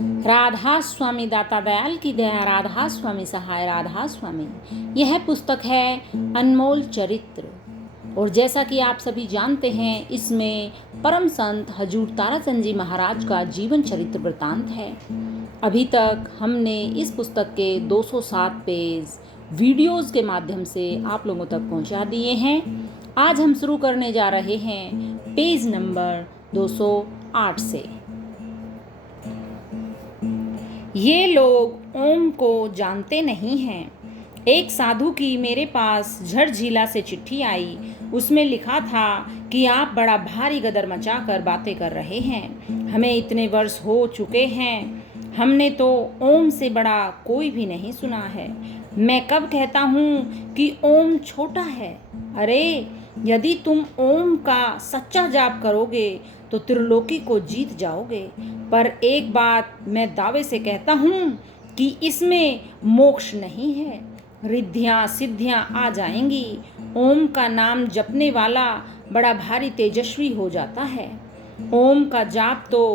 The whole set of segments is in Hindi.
राधा स्वामी दाता दयाल की दया, राधा स्वामी सहाय, राधा स्वामी। यह पुस्तक है अनमोल चरित्र, और जैसा कि आप सभी जानते हैं, इसमें परम संत हजूर ताराचंद जी महाराज का जीवन चरित्र वृतांत है। अभी तक हमने इस पुस्तक के 207 पेज वीडियोस के माध्यम से आप लोगों तक पहुंचा दिए हैं। आज हम शुरू करने जा रहे हैं पेज नंबर 208 से। ये लोग ओम को जानते नहीं हैं। एक साधु की मेरे पास झड़झीला से चिट्ठी आई। उसमें लिखा था कि आप बड़ा भारी गदर मचाकर बातें कर रहे हैं। हमें इतने वर्ष हो चुके हैं, हमने तो ओम से बड़ा कोई भी नहीं सुना है। मैं कब कहता हूँ कि ओम छोटा है? अरे, यदि तुम ओम का सच्चा जाप करोगे तो त्रिलोकी को जीत जाओगे। पर एक बात मैं दावे से कहता हूँ कि इसमें मोक्ष नहीं है। रिद्धियाँ सिद्धियाँ आ जाएंगी। ओम का नाम जपने वाला बड़ा भारी तेजस्वी हो जाता है। ओम का जाप तो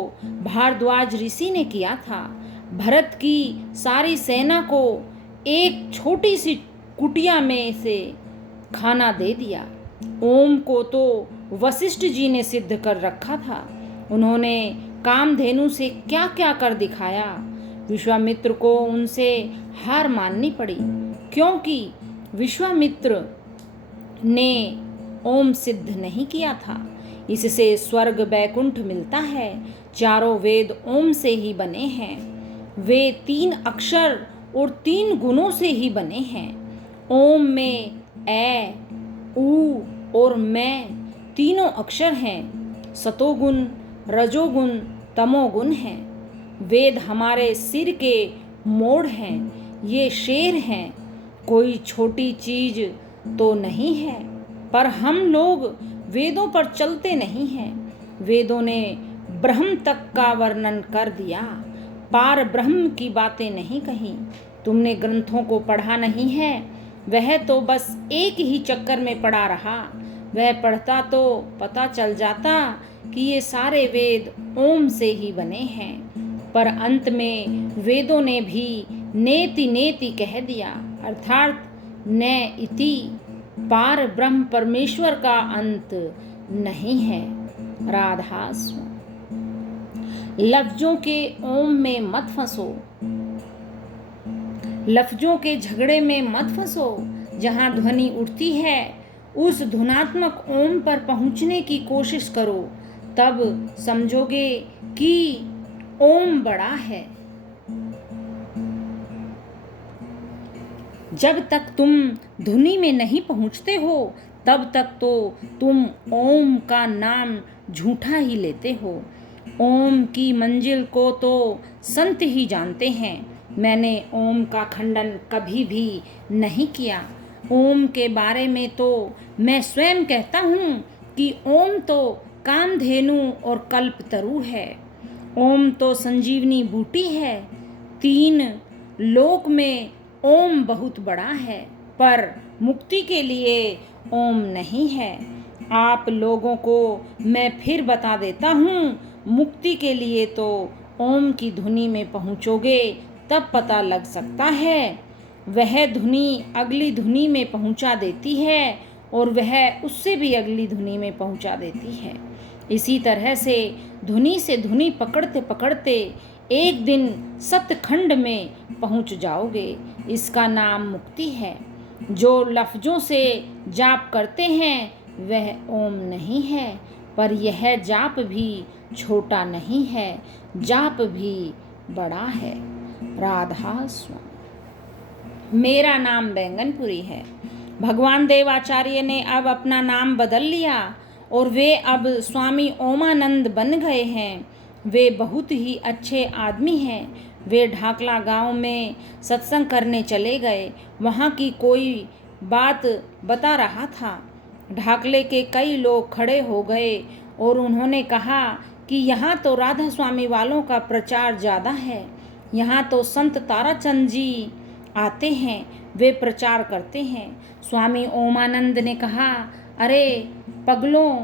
भारद्वाज ऋषि ने किया था। भरत की सारी सेना को एक छोटी सी कुटिया में से खाना दे दिया। ओम को तो वशिष्ठ जी ने सिद्ध कर रखा था। उन्होंने कामधेनु से क्या क्या कर दिखाया। विश्वामित्र को उनसे हार माननी पड़ी, क्योंकि विश्वामित्र ने ओम सिद्ध नहीं किया था। इससे स्वर्ग बैकुंठ मिलता है। चारों वेद ओम से ही बने हैं। वे 3 अक्षर और 3 गुणों से ही बने हैं। ओम में ए, ऊ और मैं तीनों अक्षर हैं। सतोगुण, रजोगुण, तमोगुण हैं। वेद हमारे सिर के मोड़ हैं। ये शेर हैं। कोई छोटी चीज तो नहीं है, पर हम लोग वेदों पर चलते नहीं हैं। वेदों ने ब्रह्म तक का वर्णन कर दिया, पार ब्रह्म की बातें नहीं कही। तुमने ग्रंथों को पढ़ा नहीं है। वह तो बस एक ही चक्कर में पड़ा रहा। वह पढ़ता तो पता चल जाता कि ये सारे वेद ओम से ही बने हैं। पर अंत में वेदों ने भी नेति नेति कह दिया, अर्थात न इति। पार ब्रह्म परमेश्वर का अंत नहीं है। राधा स्वामी। लफ्जों के ओम में मत फंसो, लफ्जों के झगड़े में मत फंसो। जहाँ ध्वनि उठती है उस धुनात्मक ओम पर पहुँचने की कोशिश करो, तब समझोगे कि ओम बड़ा है। जब तक तुम धुनी में नहीं पहुँचते हो, तब तक तो तुम ओम का नाम झूठा ही लेते हो। ओम की मंजिल को तो संत ही जानते हैं। मैंने ओम का खंडन कभी भी नहीं किया। ओम के बारे में तो मैं स्वयं कहता हूँ कि ओम तो कामधेनु और कल्पतरु है। ओम तो संजीवनी बूटी है। 3 लोक में ओम बहुत बड़ा है, पर मुक्ति के लिए ओम नहीं है। आप लोगों को मैं फिर बता देता हूँ, मुक्ति के लिए तो ओम की धुनी में पहुँचोगे तब पता लग सकता है। वह धुनी अगली धुनी में पहुँचा देती है, और वह उससे भी अगली धुनी में पहुँचा देती है। इसी तरह से धुनी पकड़ते पकड़ते एक दिन सतखंड में पहुँच जाओगे। इसका नाम मुक्ति है। जो लफ्जों से जाप करते हैं वह ओम नहीं है, पर यह जाप भी छोटा नहीं है, जाप भी बड़ा है। राधा स्वामी। मेरा नाम बैंगनपुरी है। भगवान देवाचार्य ने अब अपना नाम बदल लिया और वे अब स्वामी ओमानंद बन गए हैं। वे बहुत ही अच्छे आदमी हैं। वे ढाकला गांव में सत्संग करने चले गए। वहाँ की कोई बात बता रहा था। ढाकले के कई लोग खड़े हो गए और उन्होंने कहा कि यहाँ तो राधा स्वामी वालों का प्रचार ज़्यादा है। यहाँ तो संत ताराचंद जी आते हैं, वे प्रचार करते हैं। स्वामी ओमानंद ने कहा, अरे पगलों,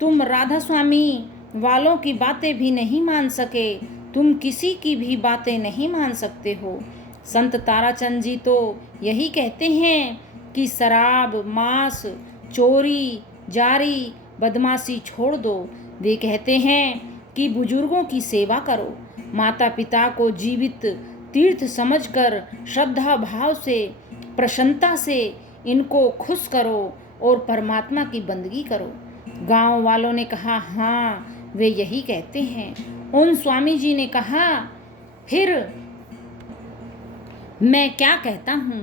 तुम राधा स्वामी वालों की बातें भी नहीं मान सके तुम किसी की भी बातें नहीं मान सकते हो। संत ताराचंद जी तो यही कहते हैं कि शराब, मांस, चोरी, जारी, बदमाशी छोड़ दो। वे कहते हैं कि बुजुर्गों की सेवा करो, माता पिता को जीवित तीर्थ समझकर श्रद्धा भाव से, प्रसन्नता से इनको खुश करो और परमात्मा की बंदगी करो। गांव वालों ने कहा, हाँ वे यही कहते हैं। ओम स्वामी जी ने कहा, फिर मैं क्या कहता हूँ?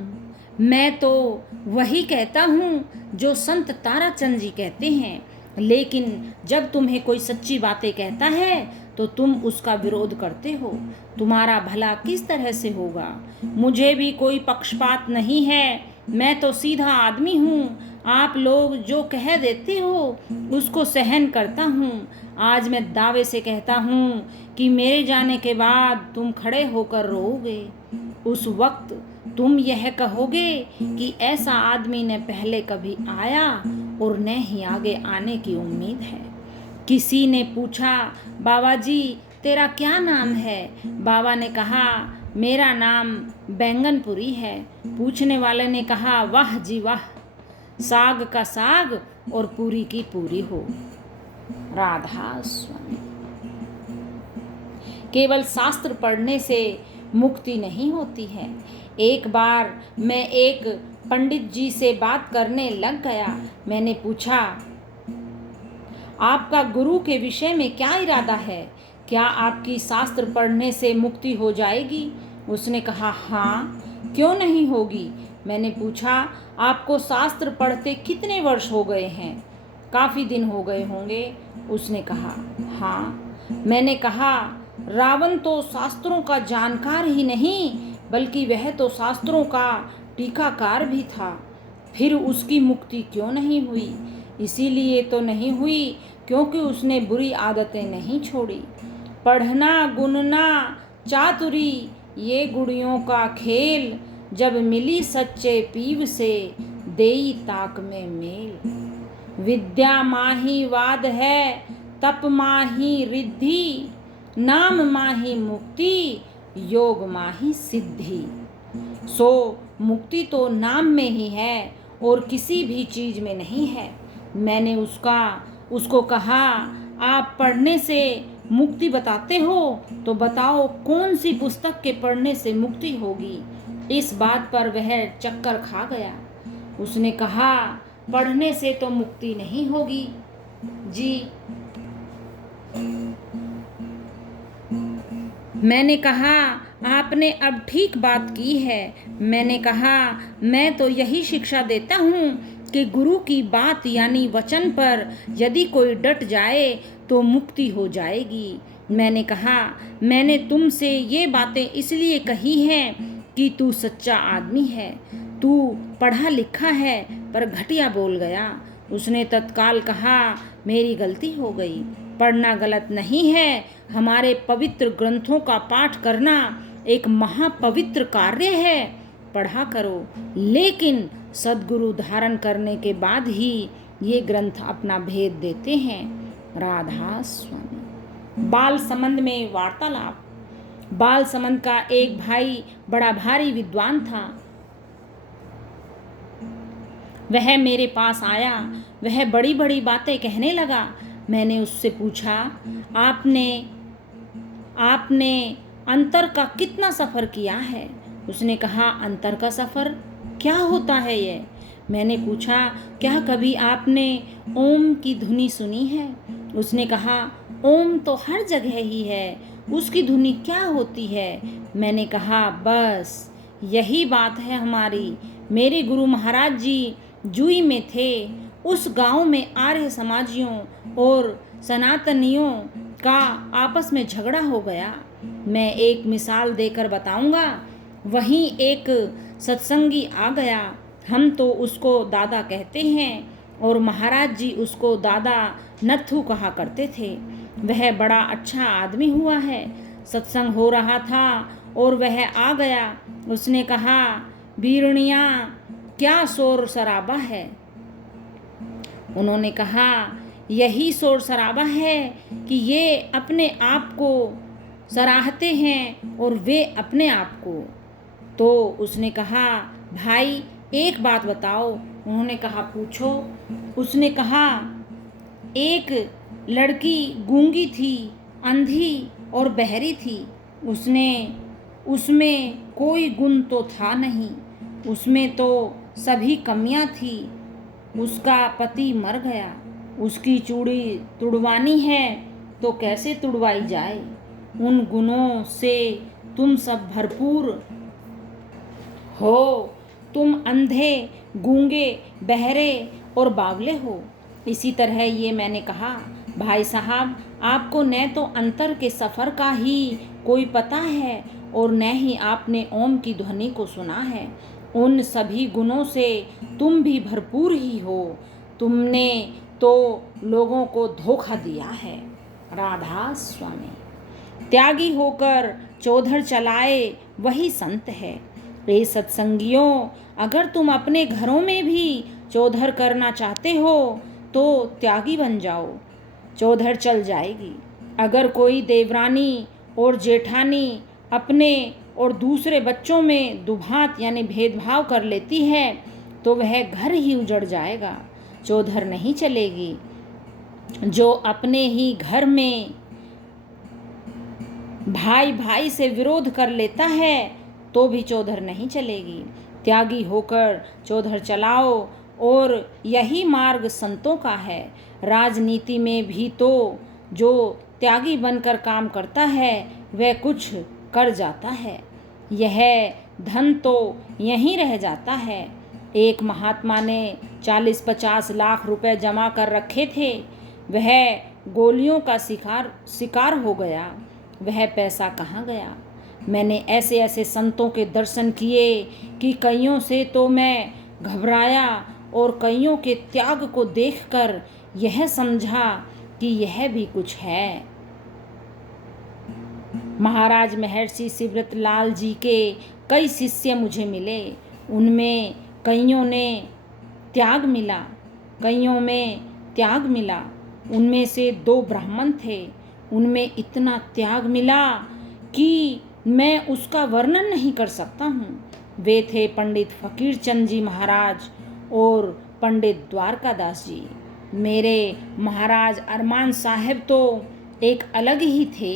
मैं तो वही कहता हूँ जो संत ताराचंद जी कहते हैं। लेकिन जब तुम्हें कोई सच्ची बातें कहता है तो तुम उसका विरोध करते हो। तुम्हारा भला किस तरह से होगा? मुझे भी कोई पक्षपात नहीं है, मैं तो सीधा आदमी हूँ। आप लोग जो कह देते हो उसको सहन करता हूँ। आज मैं दावे से कहता हूँ कि मेरे जाने के बाद तुम खड़े होकर रोओगे। उस वक्त तुम यह कहोगे कि ऐसा आदमी न पहले कभी आया और न ही आगे आने की उम्मीद है। किसी ने पूछा, बाबा जी तेरा क्या नाम है? बाबा ने कहा, मेरा नाम बैंगनपुरी है। पूछने वाले ने कहा, वाह जी वाह, साग का साग और पूरी की पूरी हो। राधा स्वामी। केवल शास्त्र पढ़ने से मुक्ति नहीं होती है। एक बार मैं एक पंडित जी से बात करने लग गया। मैंने पूछा, आपका गुरु के विषय में क्या इरादा है? क्या आपकी शास्त्र पढ़ने से मुक्ति हो जाएगी? उसने कहा, हाँ क्यों नहीं होगी। मैंने पूछा, आपको शास्त्र पढ़ते कितने वर्ष हो गए हैं? काफ़ी दिन हो गए होंगे। उसने कहा, हाँ। मैंने कहा, रावण तो शास्त्रों का जानकार ही नहीं बल्कि वह तो शास्त्रों का टीकाकार भी था। फिर उसकी मुक्ति क्यों नहीं हुई? इसीलिए तो नहीं हुई क्योंकि उसने बुरी आदतें नहीं छोड़ी। पढ़ना, गुनना, चातुरी ये गुड़ियों का खेल, जब मिली सच्चे पीव से देई ताक में मेल। विद्या माही वाद है, तप माही रिद्धि, नाम माही मुक्ति, योग माही सिद्धि। सो मुक्ति तो नाम में ही है और किसी भी चीज में नहीं है। मैंने उसको कहा, आप पढ़ने से मुक्ति बताते हो तो बताओ कौन सी पुस्तक के पढ़ने से मुक्ति होगी। इस बात पर वह चक्कर खा गया। उसने कहा, पढ़ने से तो मुक्ति नहीं होगी जी। मैंने कहा, आपने अब ठीक बात की है। मैंने कहा, मैं तो यही शिक्षा देता हूँ कि गुरु की बात यानी वचन पर यदि कोई डट जाए तो मुक्ति हो जाएगी। मैंने कहा, मैंने तुमसे ये बातें इसलिए कही हैं कि तू सच्चा आदमी है, तू पढ़ा लिखा है पर घटिया बोल गया। उसने तत्काल कहा, मेरी गलती हो गई। पढ़ना गलत नहीं है, हमारे पवित्र ग्रंथों का पाठ करना एक महापवित्र कार्य है। पढ़ा करो, लेकिन सद्गुरु धारण करने के बाद ही ये ग्रंथ अपना भेद देते हैं। राधा स्वामी। बाल संबंध में वार्तालाप। बाल संबंध का एक भाई बड़ा भारी विद्वान था। वह मेरे पास आया, वह बड़ी बड़ी बातें कहने लगा। मैंने उससे पूछा, आपने अंतर का कितना सफ़र किया है? उसने कहा, अंतर का सफ़र क्या होता है ये? मैंने पूछा, क्या कभी आपने ओम की धुनी सुनी है? उसने कहा, ओम तो हर जगह ही है, उसकी धुनी क्या होती है? मैंने कहा, बस यही बात है हमारी। मेरे गुरु महाराज जी जुई में थे। उस गांव में आर्य समाजियों और सनातनियों का आपस में झगड़ा हो गया। मैं एक मिसाल देकर बताऊंगा। वहीं एक सत्संगी आ गया। हम तो उसको दादा कहते हैं और महाराज जी उसको दादा नथु कहा करते थे। वह बड़ा अच्छा आदमी हुआ है। सत्संग हो रहा था और वह आ गया। उसने कहा, बीरनिया क्या शोर शराबा है? उन्होंने कहा, यही शोर शराबा है कि ये अपने आप को सराहते हैं और वे अपने आप को। तो उसने कहा, भाई एक बात बताओ। उन्होंने कहा, पूछो। उसने कहा, एक लड़की गूंगी थी, अंधी और बहरी थी। उसमें कोई गुण तो था नहीं, उसमें तो सभी कमियां थी। उसका पति मर गया, उसकी चूड़ी तुड़वानी है तो कैसे तुड़वाई जाए? उन गुणों से तुम सब भरपूर हो। तुम अंधे, गूंगे, बहरे और बावले हो। इसी तरह ये मैंने कहा, भाई साहब, आपको न तो अंतर के सफ़र का ही कोई पता है और न ही आपने ओम की ध्वनि को सुना है। उन सभी गुणों से तुम भी भरपूर ही हो। तुमने तो लोगों को धोखा दिया है। राधा स्वामी। त्यागी होकर चौधर चलाए वही संत है। रे सत्संगियों, अगर तुम अपने घरों में भी चौधर करना चाहते हो तो त्यागी बन जाओ, चौधर चल जाएगी। अगर कोई देवरानी और जेठानी अपने और दूसरे बच्चों में दुभात यानी भेदभाव कर लेती है तो वह घर ही उजड़ जाएगा, चौधर नहीं चलेगी। जो अपने ही घर में भाई भाई से विरोध कर लेता है तो भी चौधर नहीं चलेगी। त्यागी होकर चौधर चलाओ और यही मार्ग संतों का है। राजनीति में भी तो जो त्यागी बनकर काम करता है वह कुछ कर जाता है, यह धन तो यहीं रह जाता है। एक महात्मा ने 40-50 लाख रुपए जमा कर रखे थे, वह गोलियों का शिकार हो गया। वह पैसा कहाँ गया? मैंने ऐसे ऐसे संतों के दर्शन किए कि कईयों से तो मैं घबराया और कईयों के त्याग को देखकर यह समझा कि यह भी कुछ है। महाराज महर्षि शिवव्रत लाल जी के कई शिष्य मुझे मिले, उनमें कईयों में त्याग मिला। उनमें से 2 ब्राह्मण थे, उनमें इतना त्याग मिला कि मैं उसका वर्णन नहीं कर सकता हूँ। वे थे पंडित फकीर चंद जी महाराज और पंडित द्वारकादास जी। मेरे महाराज अरमान साहब तो एक अलग ही थे।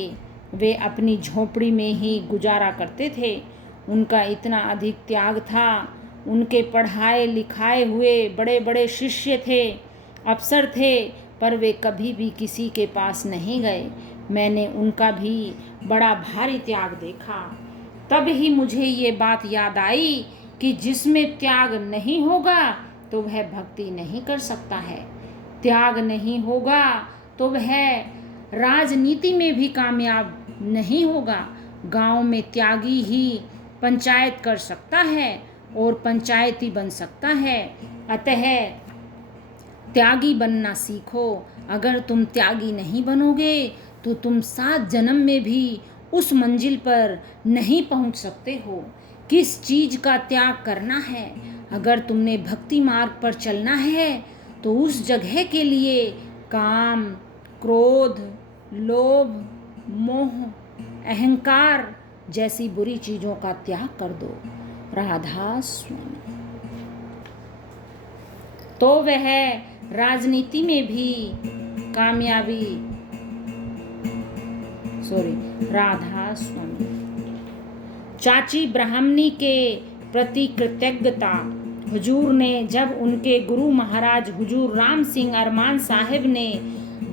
वे अपनी झोपड़ी में ही गुजारा करते थे। उनका इतना अधिक त्याग था। उनके पढ़ाए लिखाए हुए बड़े बड़े शिष्य थे, अफसर थे, पर वे कभी भी किसी के पास नहीं गए। मैंने उनका भी बड़ा भारी त्याग देखा। तब ही मुझे ये बात याद आई कि जिसमें त्याग नहीं होगा तो वह भक्ति नहीं कर सकता है। त्याग नहीं होगा तो वह राजनीति में भी कामयाब नहीं होगा। गांव में त्यागी ही पंचायत कर सकता है और पंचायती बन सकता है। अतः त्यागी बनना सीखो। अगर तुम त्यागी नहीं बनोगे तो तुम 7 जन्म में भी उस मंजिल पर नहीं पहुंच सकते हो। किस चीज़ का त्याग करना है? अगर तुमने भक्ति मार्ग पर चलना है तो उस जगह के लिए काम, क्रोध, लोभ, मोह, अहंकार जैसी बुरी चीज़ों का त्याग कर दो। राधा स्वामी। तो वह राजनीति में भी राधा स्वामी। चाची ब्राह्मणी के प्रति कृतज्ञता। हुजूर ने जब उनके गुरु महाराज हुजूर राम सिंह अरमान साहिब ने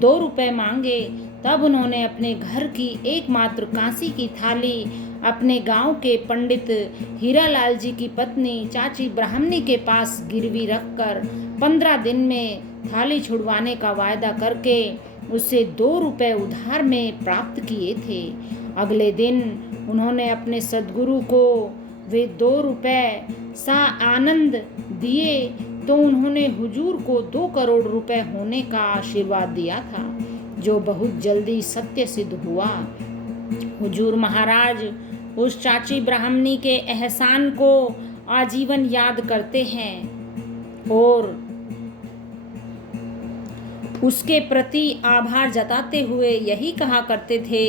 2 रुपए मांगे तब उन्होंने अपने घर की एकमात्र कांसी की थाली अपने गांव के पंडित हीरालाल जी की पत्नी चाची ब्राह्मणी के पास गिरवी रखकर 15 दिन में थाली छुड़वाने का वायदा करके उससे 2 रुपए उधार में प्राप्त किए थे। अगले दिन उन्होंने अपने सद्गुरु को वे 2 रुपए सा आनंद दिए तो उन्होंने हुजूर को 2 करोड़ रुपए होने का आशीर्वाद दिया था, जो बहुत जल्दी सत्य सिद्ध हुआ। हुजूर महाराज उस चाची ब्राह्मणी के एहसान को आजीवन याद करते हैं और उसके प्रति आभार जताते हुए यही कहा करते थे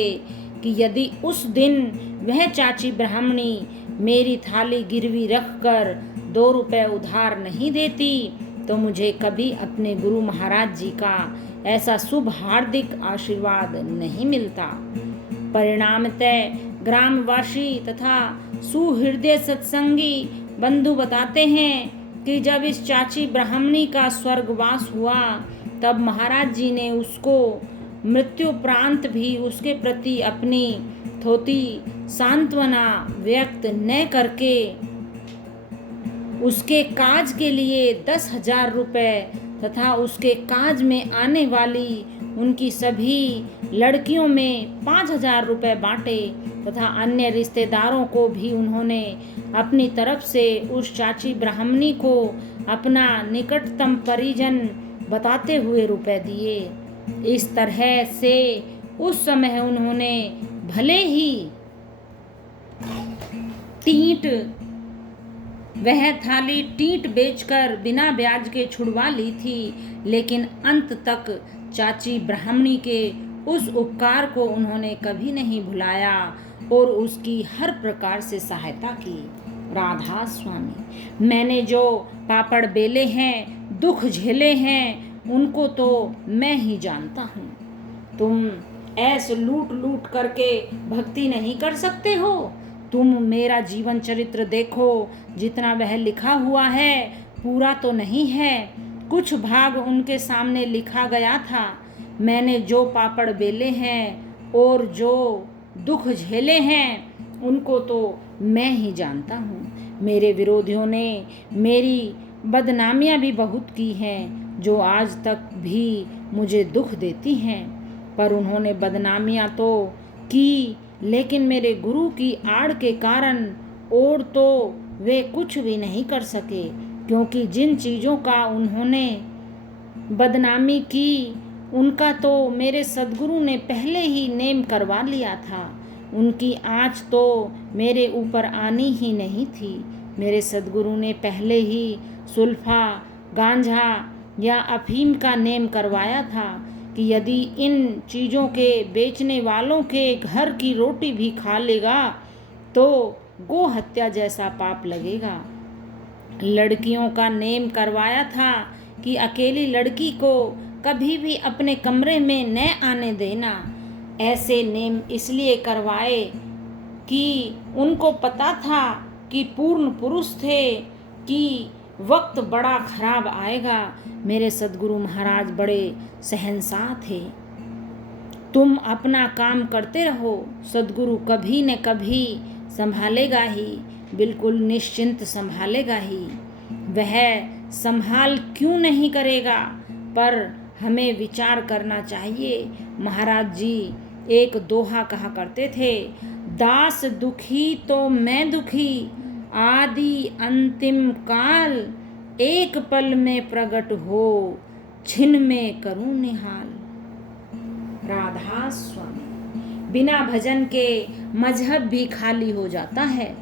कि यदि उस दिन वह चाची ब्राह्मणी मेरी थाली गिरवी रखकर 2 रुपए उधार नहीं देती तो मुझे कभी अपने गुरु महाराज जी का ऐसा शुभ हार्दिक आशीर्वाद नहीं मिलता। परिणामतः ग्रामवासी तथा सुहृदय सत्संगी बंधु बताते हैं कि जब इस चाची ब्राह्मणी का स्वर्गवास हुआ तब महाराज जी ने उसको मृत्युपरांत भी उसके प्रति अपनी थोड़ी सांत्वना व्यक्त न करके उसके काज के लिए 10,000 रुपये तथा उसके काज में आने वाली उनकी सभी लड़कियों में 5,000 रुपये बांटे तथा अन्य रिश्तेदारों को भी उन्होंने अपनी तरफ से उस चाची ब्राह्मणी को अपना निकटतम परिजन बताते हुए रुपए दिए। इस तरह से उस समय उन्होंने भले ही वह थाली टीट बेचकर बिना ब्याज के छुड़वा ली थी, लेकिन अंत तक चाची ब्राह्मणी के उस उपकार को उन्होंने कभी नहीं भुलाया और उसकी हर प्रकार से सहायता की। राधा स्वामी, मैंने जो पापड़ बेले हैं, दुख झेले हैं, उनको तो मैं ही जानता हूँ। तुम ऐसे लूट लूट करके भक्ति नहीं कर सकते हो। तुम मेरा जीवन चरित्र देखो, जितना वह लिखा हुआ है पूरा तो नहीं है, कुछ भाग उनके सामने लिखा गया था। मैंने जो पापड़ बेले हैं और जो दुख झेले हैं उनको तो मैं ही जानता हूँ। मेरे विरोधियों ने मेरी बदनामियाँ भी बहुत की हैं जो आज तक भी मुझे दुख देती हैं, पर उन्होंने बदनामियाँ तो की लेकिन मेरे गुरु की आड़ के कारण और तो वे कुछ भी नहीं कर सके, क्योंकि जिन चीज़ों का उन्होंने बदनामी की उनका तो मेरे सद्गुरु ने पहले ही नेम करवा लिया था। उनकी आँच तो मेरे ऊपर आनी ही नहीं थी। मेरे सद्गुरु ने पहले ही सुल्फा, गांजा या अफीम का नेम करवाया था कि यदि इन चीज़ों के बेचने वालों के घर की रोटी भी खा लेगा तो गो हत्या जैसा पाप लगेगा। लड़कियों का नेम करवाया था कि अकेली लड़की को कभी भी अपने कमरे में न आने देना। ऐसे नेम इसलिए करवाए कि उनको पता था कि पूर्ण पुरुष थे कि वक्त बड़ा खराब आएगा। मेरे सद्गुरु महाराज बड़े सहनशाह थे। तुम अपना काम करते रहो, सद्गुरु कभी न कभी संभालेगा ही, बिल्कुल निश्चिंत संभालेगा ही। वह संभाल क्यों नहीं करेगा, पर हमें विचार करना चाहिए। महाराज जी एक दोहा कहा करते थे, दास दुखी तो मैं दुखी, आदि अंतिम काल, एक पल में प्रकट हो, छिन में करूं निहाल। राधा स्वामी, बिना भजन के मजहब भी खाली हो जाता है।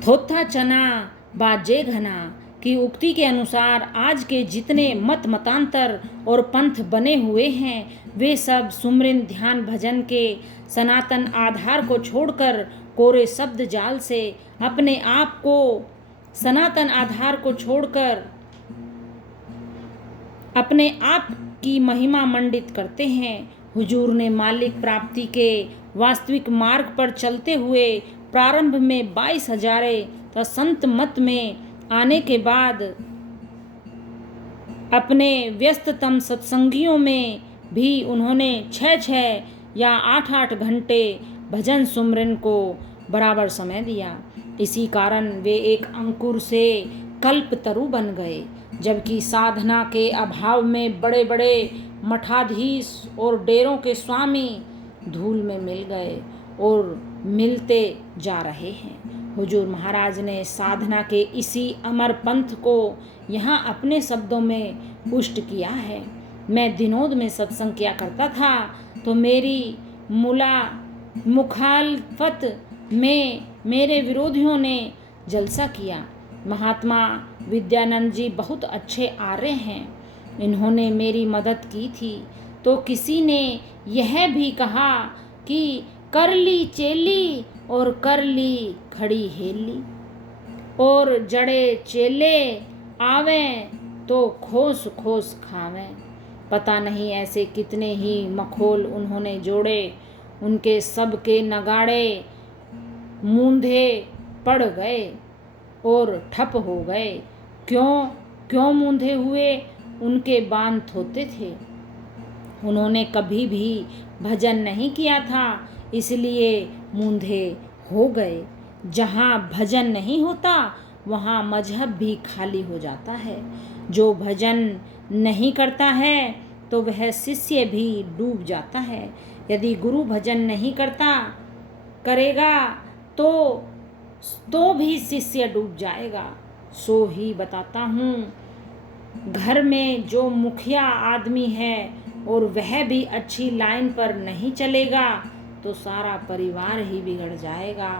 थोथा चना बाजे घना की उक्ति के अनुसार आज के जितने मत मतांतर और पंथ बने हुए हैं वे सब सुमरिन ध्यान भजन के सनातन आधार को छोड़कर कोरे शब्द जाल से अपने आप को सनातन आधार को छोड़कर अपने आप की महिमा मंडित करते हैं। हुजूर ने मालिक प्राप्ति के वास्तविक मार्ग पर चलते हुए प्रारंभ में 22 हजारे तथा संत मत में आने के बाद अपने व्यस्ततम सत्संगियों में भी उन्होंने 6 या 8 घंटे भजन सुमरन को बराबर समय दिया। इसी कारण वे एक अंकुर से कल्पतरु बन गए, जबकि साधना के अभाव में बड़े बड़े मठाधीश और डेरों के स्वामी धूल में मिल गए और मिलते जा रहे हैं। हुजूर महाराज ने साधना के इसी अमर पंथ को यहाँ अपने शब्दों में पुष्ट किया है। मैं दिनोद में सत्संग किया करता था तो मेरी मुखालफत में मेरे विरोधियों ने जलसा किया। महात्मा विद्यानंद जी बहुत अच्छे आर्य हैं, इन्होंने मेरी मदद की थी तो किसी ने यह भी कहा कि कर ली चेली और कर ली खड़ी हेली, और जड़े चेले आवें तो खोस खोस खावें। पता नहीं ऐसे कितने ही मखौल उन्होंने जोड़े, उनके सब के नगाड़े मूंधे पड़ गए और ठप हो गए। क्यों क्यों मूंधे हुए? उनके बांध होते थे। उन्होंने कभी भी भजन नहीं किया था, इसलिए मूंधे हो गए। जहाँ भजन नहीं होता वहाँ मजहब भी खाली हो जाता है। जो भजन नहीं करता है तो वह शिष्य भी डूब जाता है। यदि गुरु भजन नहीं करेगा तो भी शिष्य डूब जाएगा। सो ही बताता हूँ, घर में जो मुखिया आदमी है और वह भी अच्छी लाइन पर नहीं चलेगा तो सारा परिवार ही बिगड़ जाएगा।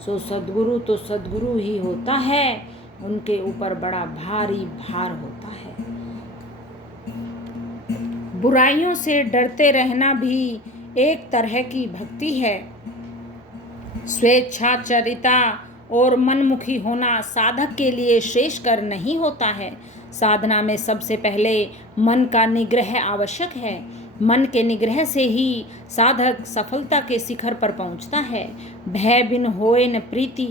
सो सद्गुरु तो सद्गुरु ही होता है, उनके ऊपर बड़ा भारी भार होता है। बुराइयों से डरते रहना भी एक तरह की भक्ति है। स्वेच्छाचरिता और मनमुखी होना साधक के लिए श्रेष्ठकर नहीं होता है। साधना में सबसे पहले मन का निग्रह आवश्यक है। मन के निग्रह से ही साधक सफलता के शिखर पर पहुंचता है। भय बिन होए न प्रीति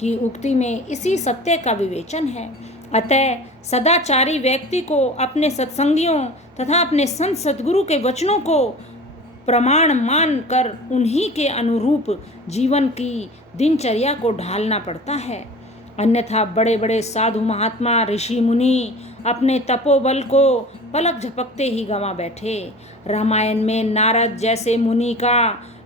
की उक्ति में इसी सत्य का विवेचन है। अतः सदाचारी व्यक्ति को अपने सत्संगियों तथा अपने संत सद्गुरु के वचनों को प्रमाण मान कर उन्हीं के अनुरूप जीवन की दिनचर्या को ढालना पड़ता है। अन्यथा बड़े बड़े साधु महात्मा ऋषि मुनि अपने तपोबल को पलक झपकते ही गंवा बैठे। रामायण में नारद जैसे मुनि का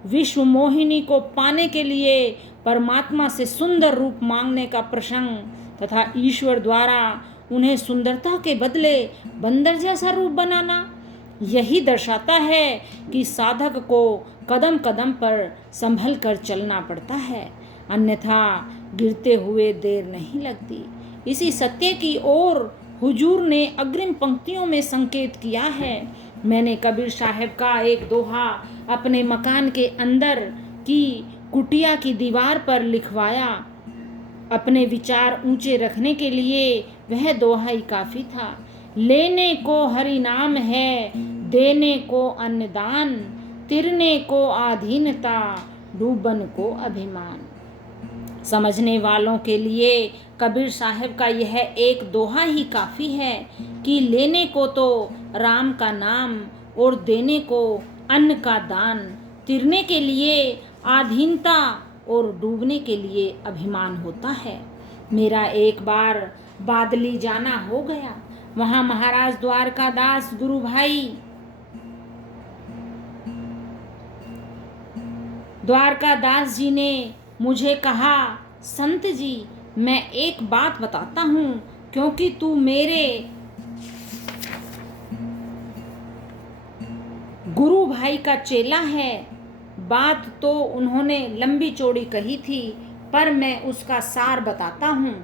विश्व मोहिनी को पाने के लिए परमात्मा से सुंदर रूप मांगने का प्रसंग तथा ईश्वर द्वारा उन्हें सुंदरता के बदले बंदर जैसा रूप बनाना, यही दर्शाता है कि साधक को कदम कदम पर संभल कर चलना पड़ता है, अन्यथा गिरते हुए देर नहीं लगती। इसी सत्य की ओर हुजूर ने अग्रिम पंक्तियों में संकेत किया है। मैंने कबीर साहब का एक दोहा अपने मकान के अंदर की कुटिया की दीवार पर लिखवाया। अपने विचार ऊंचे रखने के लिए वह दोहा ही काफी था। लेने को हरि नाम है, देने को अन्नदान, तिरने को आधीनता, डूबन को अभिमान। समझने वालों के लिए कबीर साहब का यह एक दोहा ही काफ़ी है कि लेने को तो राम का नाम और देने को अन्न का दान, तिरने के लिए आधीनता और डूबने के लिए अभिमान होता है। मेरा एक बार बादली जाना हो गया। वहाँ महाराज द्वारकादास गुरु भाई द्वारकादास जी ने मुझे कहा, संत जी मैं एक बात बताता हूँ, क्योंकि तू मेरे गुरु भाई का चेला है। बात तो उन्होंने लंबी चौड़ी कही थी, पर मैं उसका सार बताता हूँ।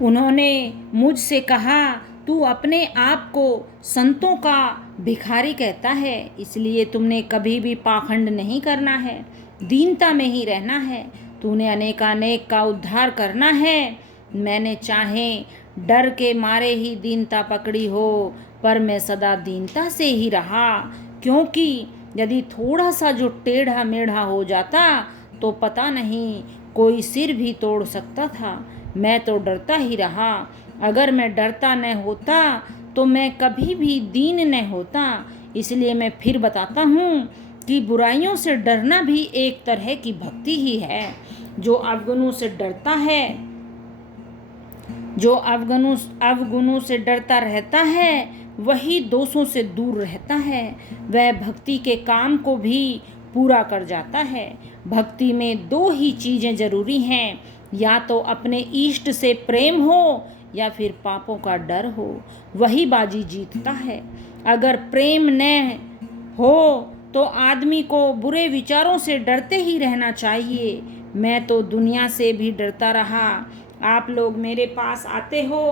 उन्होंने मुझसे कहा, तू अपने आप को संतों का भिखारी कहता है, इसलिए तुमने कभी भी पाखंड नहीं करना है, दीनता में ही रहना है। तूने अनेकानेक का उद्धार करना है। मैंने चाहे डर के मारे ही दीनता पकड़ी हो, पर मैं सदा दीनता से ही रहा, क्योंकि यदि थोड़ा सा जो टेढ़ा मेढ़ा हो जाता तो पता नहीं कोई सिर भी तोड़ सकता था। मैं तो डरता ही रहा। अगर मैं डरता न होता तो मैं कभी भी दीन न होता। इसलिए मैं फिर बताता हूँ कि बुराइयों से डरना भी एक तरह की भक्ति ही है। जो अवगुणों से डरता है, जो अवगुणों से डरता रहता है, वही दोषों से दूर रहता है। वह भक्ति के काम को भी पूरा कर जाता है। भक्ति में दो ही चीज़ें जरूरी हैं, या तो अपने इष्ट से प्रेम हो या फिर पापों का डर हो, वही बाजी जीतता है। अगर प्रेम न हो तो आदमी को बुरे विचारों से डरते ही रहना चाहिए। मैं तो दुनिया से भी डरता रहा। आप लोग मेरे पास आते हो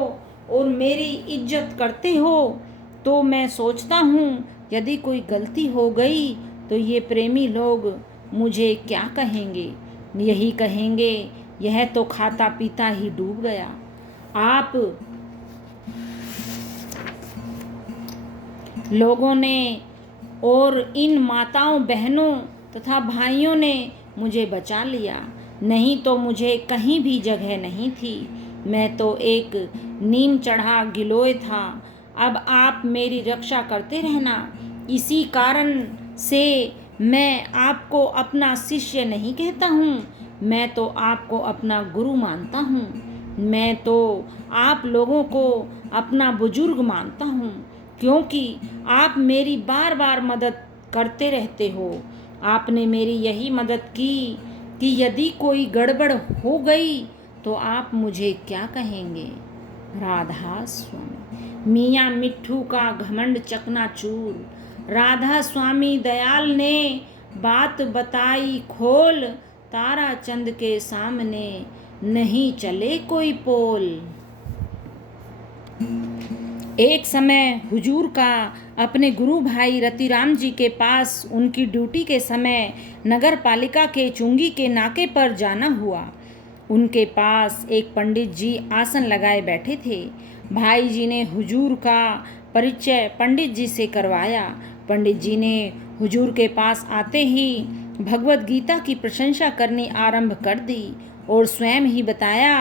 और मेरी इज्जत करते हो तो मैं सोचता हूँ यदि कोई गलती हो गई तो ये प्रेमी लोग मुझे क्या कहेंगे? यही कहेंगे, यह तो खाता पीता ही डूब गया। आप लोगों ने और इन माताओं बहनों तथा भाइयों ने मुझे बचा लिया, नहीं तो मुझे कहीं भी जगह नहीं थी। मैं तो एक नीम चढ़ा गिलोय था। अब आप मेरी रक्षा करते रहना। इसी कारण से मैं आपको अपना शिष्य नहीं कहता हूँ, मैं तो आपको अपना गुरु मानता हूँ। मैं तो आप लोगों को अपना बुजुर्ग मानता हूँ, क्योंकि आप मेरी बार बार मदद करते रहते हो। आपने मेरी यही मदद की कि यदि कोई गड़बड़ हो गई तो आप मुझे क्या कहेंगे? राधा स्वामी। मियाँ मिट्ठू का घमंड चकनाचूर। राधा स्वामी दयाल ने बात बताई खोल, तारा चंद के सामने नहीं चले कोई पोल। एक समय हुजूर का अपने गुरु भाई रतिराम जी के पास उनकी ड्यूटी के समय नगर पालिका के चुंगी के नाके पर जाना हुआ। उनके पास एक पंडित जी आसन लगाए बैठे थे। भाई जी ने हुजूर का परिचय पंडित जी से करवाया। पंडित जी ने हुजूर के पास आते ही भगवत गीता की प्रशंसा करनी आरंभ कर दी और स्वयं ही बताया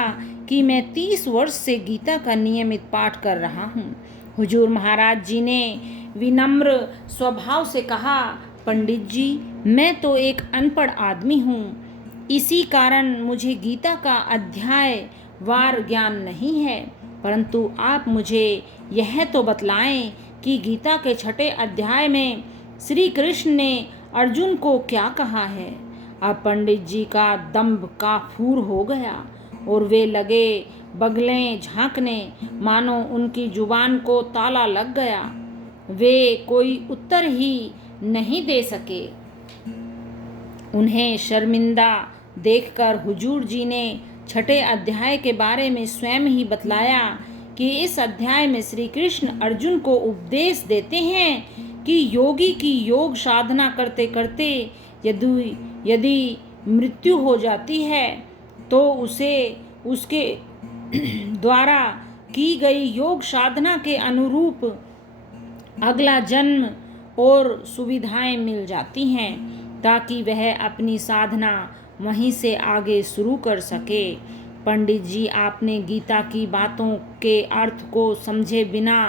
कि मैं 30 वर्ष से गीता का नियमित पाठ कर रहा हूँ। हुजूर महाराज जी ने विनम्र स्वभाव से कहा, पंडित जी, मैं तो एक अनपढ़ आदमी हूँ, इसी कारण मुझे गीता का अध्याय वार ज्ञान नहीं है, परंतु आप मुझे यह तो बतलाएं कि गीता के 6 अध्याय में श्री कृष्ण ने अर्जुन को क्या कहा है। अब पंडित जी का दंभ काफूर हो गया और वे लगे बगलें झांकने, मानो उनकी जुबान को ताला लग गया। वे कोई उत्तर ही नहीं दे सके। उन्हें शर्मिंदा देखकर हुजूर जी ने 6 अध्याय के बारे में स्वयं ही बतलाया कि इस अध्याय में श्री कृष्ण अर्जुन को उपदेश देते हैं कि योगी की योग साधना करते करते यदि मृत्यु हो जाती है तो उसे उसके द्वारा की गई योग साधना के अनुरूप अगला जन्म और सुविधाएं मिल जाती हैं, ताकि वह अपनी साधना वहीं से आगे शुरू कर सके। पंडित जी, आपने गीता की बातों के अर्थ को समझे बिना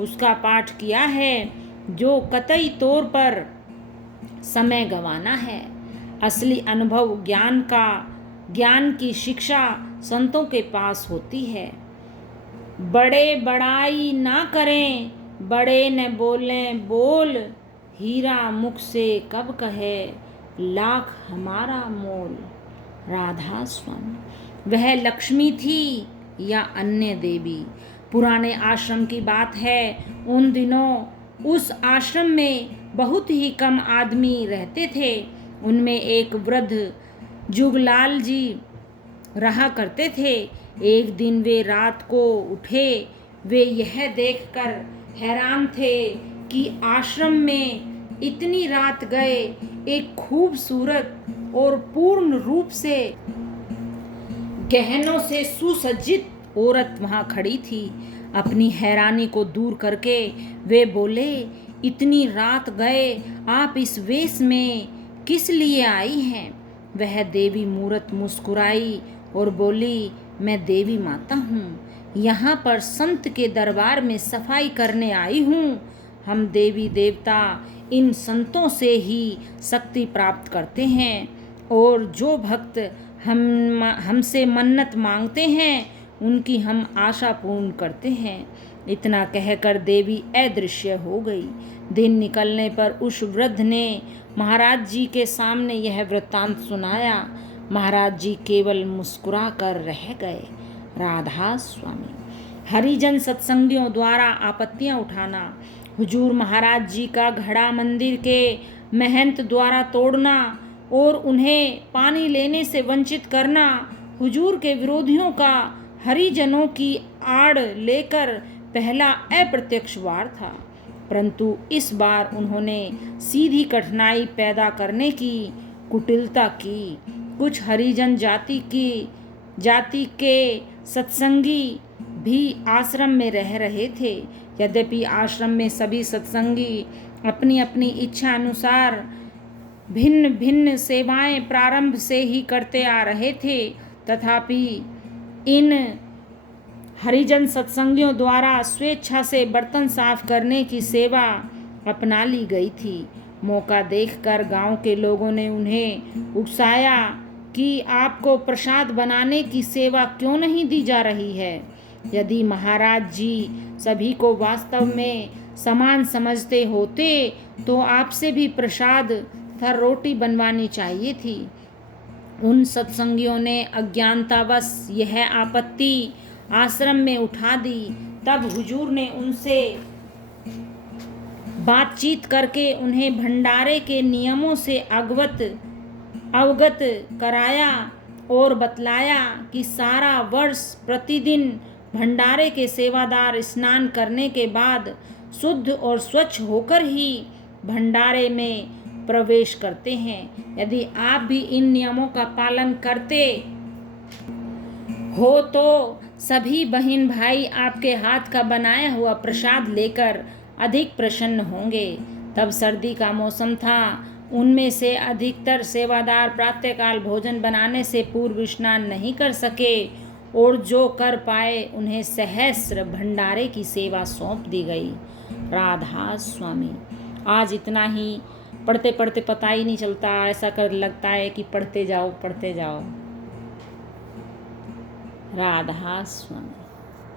उसका पाठ किया है, जो कतई तौर पर समय गंवाना है। असली अनुभव ज्ञान की शिक्षा संतों के पास होती है। बड़े बड़ाई ना करें, बड़े न बोलें बोल, हीरा मुख से कब कहे लाख हमारा मोल। राधा स्वामी। वह लक्ष्मी थी या अन्य देवी? पुराने आश्रम की बात है। उन दिनों उस आश्रम में बहुत ही कम आदमी रहते थे। उनमें एक वृद्ध जुगलाल जी रहा करते थे। एक दिन वे रात को उठे। वे यह देखकर हैरान थे कि आश्रम में इतनी रात गए एक खूबसूरत और पूर्ण रूप से गहनों से सुसज्जित औरत वहां खड़ी थी। अपनी हैरानी को दूर करके वे बोले, इतनी रात गए आप इस वेश में किस लिए आई हैं? वह देवी मूरत मुस्कुराई और बोली, मैं देवी माता हूँ, यहाँ पर संत के दरबार में सफाई करने आई हूँ। हम देवी देवता इन संतों से ही शक्ति प्राप्त करते हैं और जो भक्त हमसे मन्नत मांगते हैं उनकी हम आशा पूर्ण करते हैं। इतना कहकर देवी अदृश्य हो गई। दिन निकलने पर उस वृद्ध ने महाराज जी के सामने यह वृत्तांत सुनाया। महाराज जी केवल मुस्कुरा कर रह गए। राधा स्वामी। हरिजन सत्संगियों द्वारा आपत्तियां उठाना, हुजूर महाराज जी का घड़ा मंदिर के महंत द्वारा तोड़ना और उन्हें पानी लेने से वंचित करना हुजूर के विरोधियों का हरिजनों की आड़ लेकर पहला अप्रत्यक्ष वार था। परंतु इस बार उन्होंने सीधी कठिनाई पैदा करने की कुटिलता की। कुछ हरिजन जाति के सत्संगी भी आश्रम में रह रहे थे। यद्यपि आश्रम में सभी सत्संगी अपनी अपनी इच्छा अनुसार भिन्न भिन्न सेवाएं प्रारंभ से ही करते आ रहे थे, तथापि इन हरिजन सत्संगियों द्वारा स्वेच्छा से बर्तन साफ करने की सेवा अपना ली गई थी। मौका देखकर गांव के लोगों ने उन्हें उकसाया कि आपको प्रसाद बनाने की सेवा क्यों नहीं दी जा रही है। यदि महाराज जी सभी को वास्तव में समान समझते होते तो आपसे भी प्रसाद तथा रोटी बनवानी चाहिए थी। उन सत्संगियों ने अज्ञानतावश यह आपत्ति आश्रम में उठा दी। तब हुजूर ने उनसे बातचीत करके उन्हें भंडारे के नियमों से अवगत कराया और बतलाया कि सारा वर्ष प्रतिदिन भंडारे के सेवादार स्नान करने के बाद शुद्ध और स्वच्छ होकर ही भंडारे में प्रवेश करते हैं। यदि आप भी इन नियमों का पालन करते हो तो सभी बहन भाई आपके हाथ का बनाया हुआ प्रसाद लेकर अधिक प्रसन्न होंगे। तब सर्दी का मौसम था। उनमें से अधिकतर सेवादार प्रातःकाल भोजन बनाने से पूर्व स्नान नहीं कर सके और जो कर पाए उन्हें सहस्र भंडारे की सेवा सौंप दी गई। राधा स्वामी। आज इतना ही, पढ़ते पढ़ते पता ही नहीं चलता, ऐसा कर लगता है कि पढ़ते जाओ। राधा स्वामी।